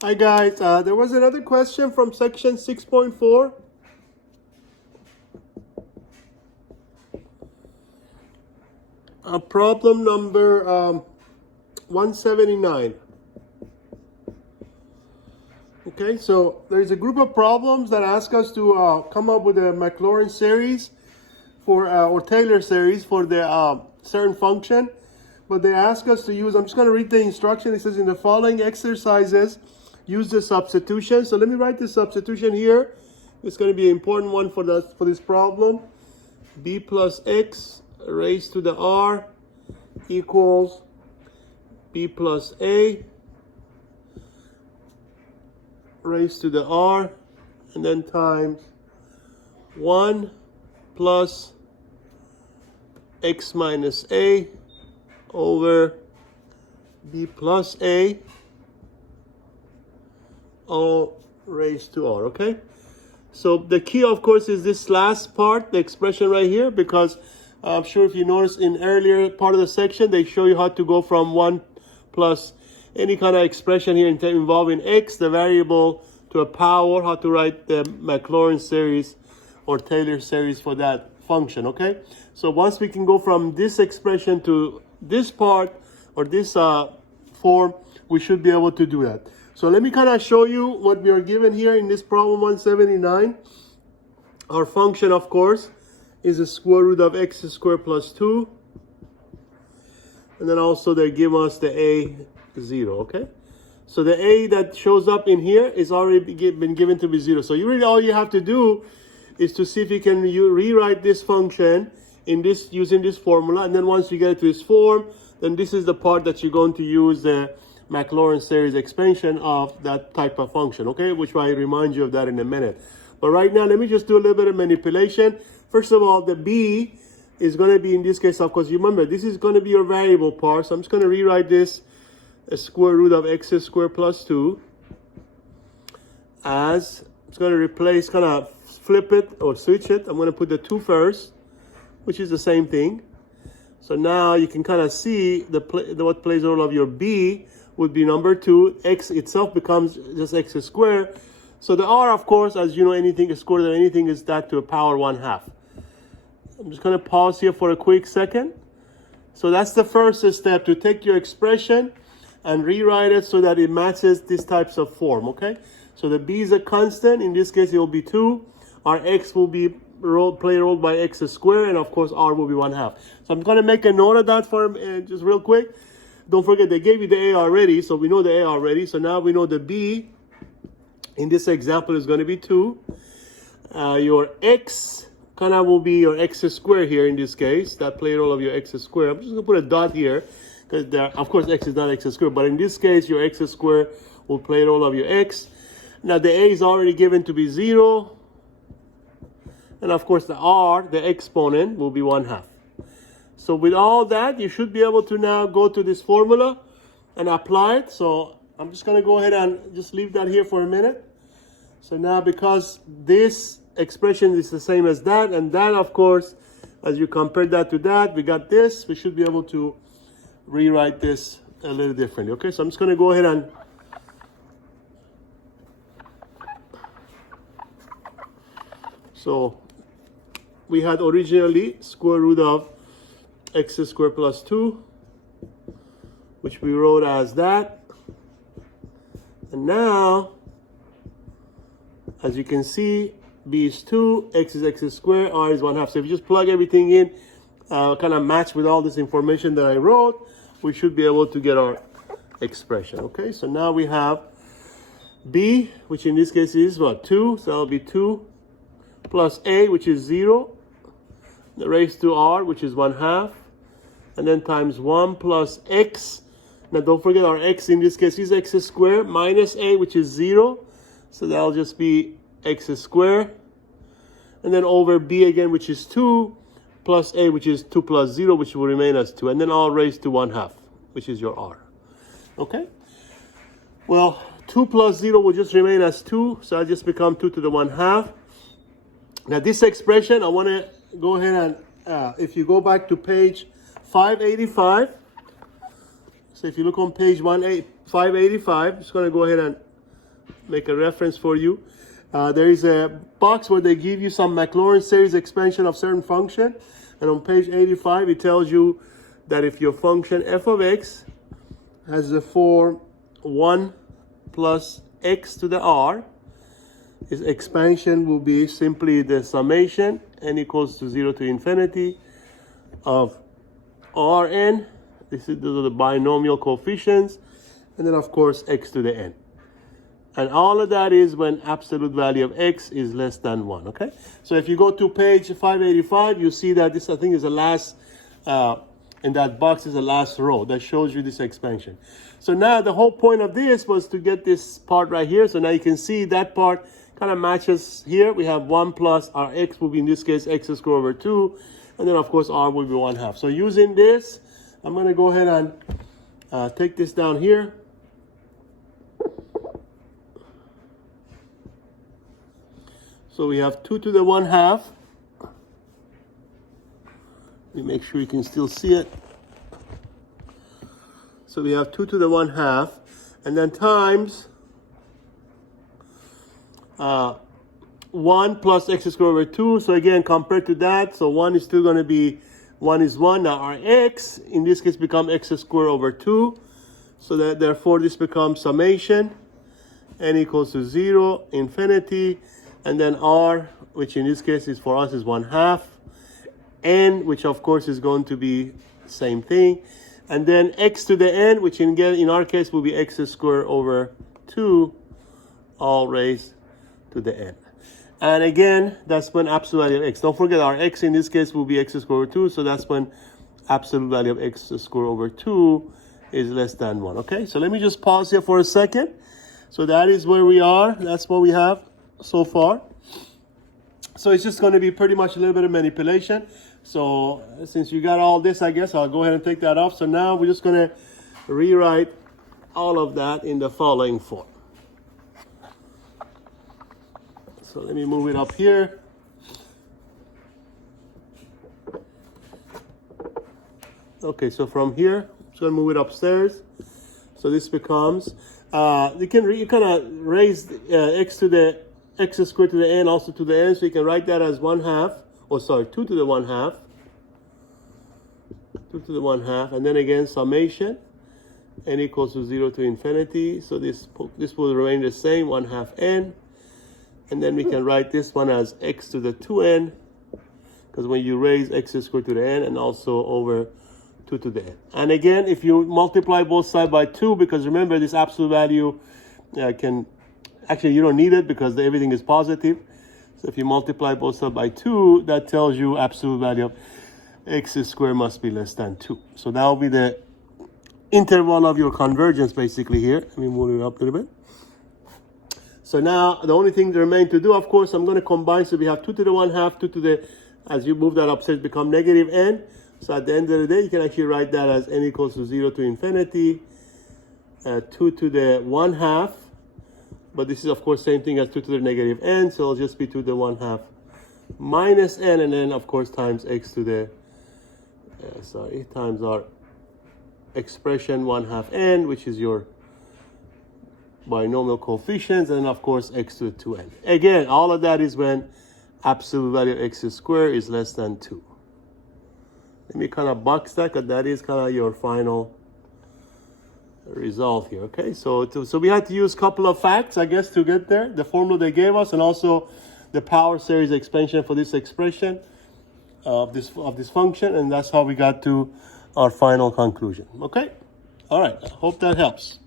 Hi guys, there was another question from section 6.4. Problem number 179. Okay, so there's a group of problems that ask us to come up with a Maclaurin series for or Taylor series for the certain function, but they ask us to use. I'm just going to read the instruction. It says in the following exercises, use the substitution. So let me write the substitution here. It's going to be an important one for this problem. B plus x raised to the r equals b plus a raised to the r, and then times 1 plus x minus a over b plus a all raised to r. Okay, so the key of course is this last part, the expression right here, because I'm sure if you notice in earlier part of the section they show you how to go from 1 plus any kind of expression here involving x, the variable, to a power, how to write the Maclaurin series or Taylor series for that function. Okay, so once we can go from this expression to this part or this form, we should be able to do that. So let me kind of show you what we are given here in this problem 179. Our function, of course, is the square root of x squared plus 2. And then also they give us the a 0, okay? So the a that shows up in here is already been given to be 0. So you really all you have to do is to see if you can rewrite this function in this using this formula. And then once you get it to this form, then this is the part that you're going to use the Maclaurin series expansion of that type of function, okay? Which I remind you of that in a minute. But right now, let me just do a little bit of manipulation. First of all, the b is going to be, in this case, of course, you remember, this is going to be your variable part. So I'm just going to rewrite this as square root of x squared plus 2 as, it's going to replace, kind of flip it or switch it. I'm going to put the 2 first, which is the same thing. So now you can kind of see what plays the role of your b would be number 2. X itself becomes just x squared. So the r, of course, as you know, anything is square root of anything is that to a power 1/2. I'm just going to pause here for a quick second. So that's the first step, to take your expression and rewrite it so that it matches these types of form, okay? So the b is a constant. In this case, it will be 2. Our x will be play a role by x squared, and of course, r will be 1/2. So I'm going to make a note of that for just real quick. Don't forget, they gave you the a already, so we know the a already. So now we know the b, in this example, is going to be 2. Your x kind of will be your x squared here in this case. That play a role of your x squared. I'm just going to put a dot here, because of course x is not x squared, but in this case your x squared will play a role of your x. Now the a is already given to be 0, and of course the r, the exponent, will be 1/2. So with all that, you should be able to now go to this formula and apply it. So I'm just going to go ahead and just leave that here for a minute. So now, because this expression is the same as that, and that, of course, as you compare that to that, we got this. We should be able to rewrite this a little differently. Okay, so I'm just going to go ahead and so we had originally square root of x squared plus 2, which we wrote as that. And now, as you can see, b is 2, x is x squared, r is 1/2. So if you just plug everything in, kind of match with all this information that I wrote, we should be able to get our expression. Okay, so now we have b, which in this case is what, 2, so that'll be 2 plus a, which is 0, raised to r, which is 1/2, and then times 1 plus x. Now don't forget, our x in this case is x squared minus a, which is 0, so that'll just be x squared, and then over b again, which is 2, plus a, which is 2 plus 0, which will remain as 2, and then all raised to 1/2, which is your r. Okay, well, 2 plus 0 will just remain as 2, so it'll just become 2 to the 1/2. Now this expression, I want to go ahead and, if you go back to page 585, so if you look on page 585, just going to go ahead and make a reference for you. There is a box where they give you some Maclaurin series expansion of certain function. And on page 85, it tells you that if your function f of x has the form 1 plus x to the r, its expansion will be simply the summation n equals to 0 to infinity of Rn. Those are the binomial coefficients. And then, of course, x to the n. And all of that is when absolute value of x is less than 1, okay? So if you go to page 585, you see that this, I think, is the last, in that box is the last row that shows you this expansion. So now the whole point of this was to get this part right here. So now you can see that part kind of matches here. We have 1 plus our x will be, in this case, x squared over 2. And then, of course, r will be 1/2. So using this, I'm going to go ahead and take this down here. So we have 2 to the 1/2. Let me make sure you can still see it. So we have 2 to the 1/2, and then times 1 plus x squared over 2. So again, compared to that, so 1 is still going to be 1 is 1. Now our x, in this case, become x squared over 2. So that therefore this becomes summation n equals to 0, infinity. And then r, which in this case is for us is 1/2, n, which of course is going to be same thing, and then x to the n, which in our case will be x squared over 2, all raised to the n. And again, that's when absolute value of x. Don't forget our x in this case will be x squared over 2, so that's when absolute value of x squared over 2 is less than 1. Okay, so let me just pause here for a second. So that is where we are. That's what we have so far. So it's just going to be pretty much a little bit of manipulation. So since you got all this, I guess I'll go ahead and take that off. So now we're just going to rewrite all of that in the following form. So let me move it up here. Okay, so from here, I'm just going to move it upstairs. So this becomes, you kind of raise x to the x squared to the n, also to the n, so you can write that as 1/2, 2 to the 1/2, 2 to the 1/2, and then again summation n equals to 0 to infinity. So this will remain the same, 1/2 n, and then we can write this one as x to the 2n, because when you raise x squared to the n, and also over 2 to the n. And again, if you multiply both sides by 2, because remember this absolute value actually you don't need it because everything is positive. So if you multiply both sides by 2, that tells you absolute value of x squared must be less than 2. So that will be the interval of your convergence basically here. Let me move it up a little bit. So now the only thing that remains to do, of course, I'm going to combine. So we have 2 to the 1/2, 2 to the, as you move that upstairs, become negative n. So at the end of the day, you can actually write that as n equals to 0 to infinity, 2 to the 1/2. But this is, of course, same thing as 2 to the negative n. So it'll just be 2 to the 1/2 minus n. And then, of course, times x to the, times our expression 1/2 n, which is your binomial coefficients. And, of course, x to the 2n. Again, all of that is when absolute value of x squared is less than 2. Let me kind of box that, because that is kind of your final result here. Okay, so we had to use a couple of facts, I guess, to get there. The formula they gave us, and also the power series expansion for this expression of this function, and that's how we got to our final conclusion. Okay, all right. I hope that helps.